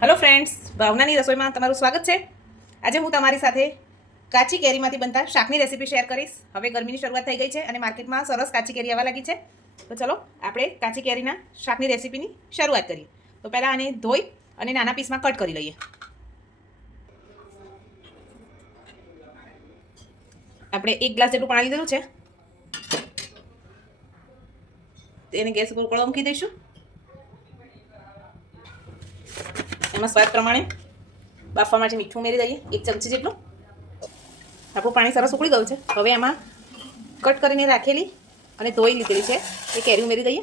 Hello friends, ભાવનાની રસોઈમાં તમારું સ્વાગત છે. આજે હું તમારી સાથે કાચી કેરીમાંથી બનતા શાકની રેસીપી શેર કરીશ. હવે ગરમીની શરૂઆત થઈ ગઈ છે અને માર્કેટમાં સરસ કાચી કેરી આવવા લાગી છે. તો ચલો આપણે કાચી કેરીના શાકની રેસીપીની શરૂઆત કરીએ. તો પહેલાં આને ધોઈ અને નાના પીસમાં કટ કરી લઈએ. આપણે 1 ગ્લાસ જેટલું પાણી લીધેલું છે. તેને ગેસ ઉપર ઉકળવા મૂકી દઈશું. એમાં સ્વાદ પ્રમાણે બાફવા માટે મીઠું ઉમેરી દઈએ, 1 ચમચી જેટલું. આપણું પાણી સરસ ઉકળી ગયું છે. હવે એમાં કટ કરીને રાખેલી અને ધોઈ લીધેલી છે એ કેરી ઉમેરી દઈએ,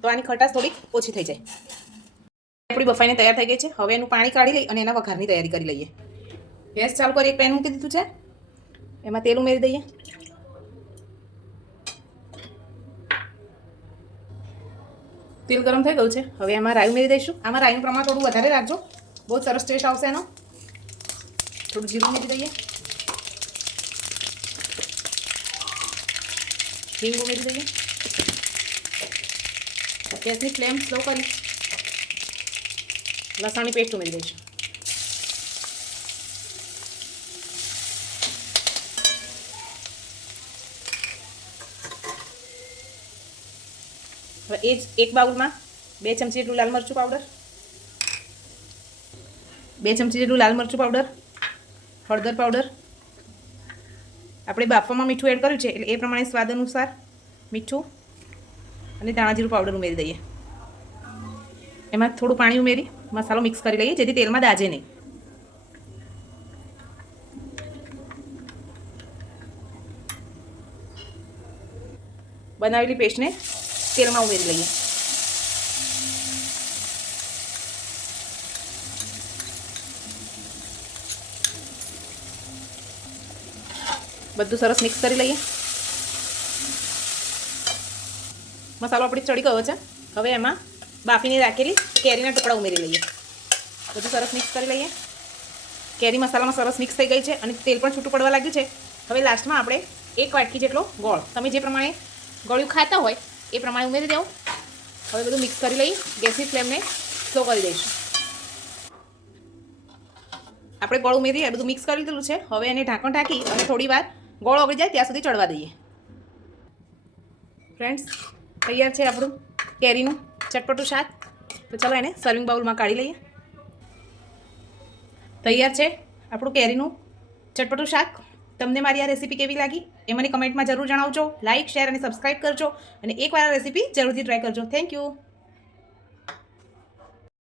તો આની ખટાશ થોડીક ઓછી થઈ જાય. આપણી બફાઈને તૈયાર થઈ ગઈ છે. હવે એનું પાણી કાઢી લઈ અને એના વઘારની તૈયારી કરી લઈએ. ગેસ ચાલુ કરી એક પેન મૂકી દીધું છે. એમાં તેલ ઉમેરી દઈએ. તેલ ગરમ થઈ ગયું છે. હવે એમાં રાઈ ઉમેરી દઈશું. આમાં રાઈનું પ્રમાણ થોડું વધારે રાખજો, બહુ સરસ ટેસ્ટ આવશે એનો. થોડું જીરું ઉમેરી દઈએ, હિંગ ઉમેરી દઈએ. ગેસની ફ્લેમ સ્લો કરી લસણની પેસ્ટ ઉમેરી દઈશું. હવે એ જ એક બાઉલમાં 2 ચમચી જેટલું લાલ મરચું પાવડર, 2 ચમચી જેટલું લાલ મરચું પાવડર, હળદર પાવડર. આપણે બાફવામાં મીઠું એડ કર્યું છે એટલે એ પ્રમાણે સ્વાદ અનુસાર મીઠું અને ધાણા જીરું પાવડર ઉમેરી દઈએ. એમાં થોડું પાણી ઉમેરી મસાલો મિક્સ કરી લઈએ જેથી તેલમાં દાજે નહીં. બનાવેલી પેસ્ટને તેલમાં ઉમેરી લઈએ. બધું સરસ મિક્સ કરી લઈએ. મસાલો આપણી ચડી ગયો છે. હવે એમાં બાફીને રાખેલી કેરીના ટુકડા ઉમેરી લઈએ. બધું સરસ મિક્સ કરી લઈએ. કેરી મસાલામાં સરસ મિક્સ થઈ ગઈ છે અને તેલ પણ છૂટું પડવા લાગ્યું છે. હવે લાસ્ટમાં આપણે 1 વાટકી જેટલો ગોળ, તમે જે પ્રમાણે ગળ્યું ખાતા હોય એ પ્રમાણે ઉમેરી દેવું. હવે બધું મિક્સ કરી લઈએ. ગેસની ફ્લેમને સ્લો કરી દઈશું. આપણે ગોળ ઉમેરી બધું મિક્સ કરી દીધું છે. હવે એને ઢાંકણ ઢાંકી અને થોડી વાર ગોળ ઓગળી જાય ત્યાં સુધી ચડવા દઈએ. ફ્રેન્ડ્સ, તૈયાર છે આપણું કેરીનું ચટપટું શાક. તો ચાલો એને સર્વિંગ બાઉલમાં કાઢી લઈએ. તૈયાર છે આપણું કેરીનું ચટપટું શાક. તમને મારી આ રેસીપી કેવી લાગી એ મને કમેન્ટમાં જરૂર જણાવજો. લાઇક, શેર અને સબસ્ક્રાઈબ કરજો અને એકવાર આ રેસીપી જરૂરથી ટ્રાય કરજો. Thank you.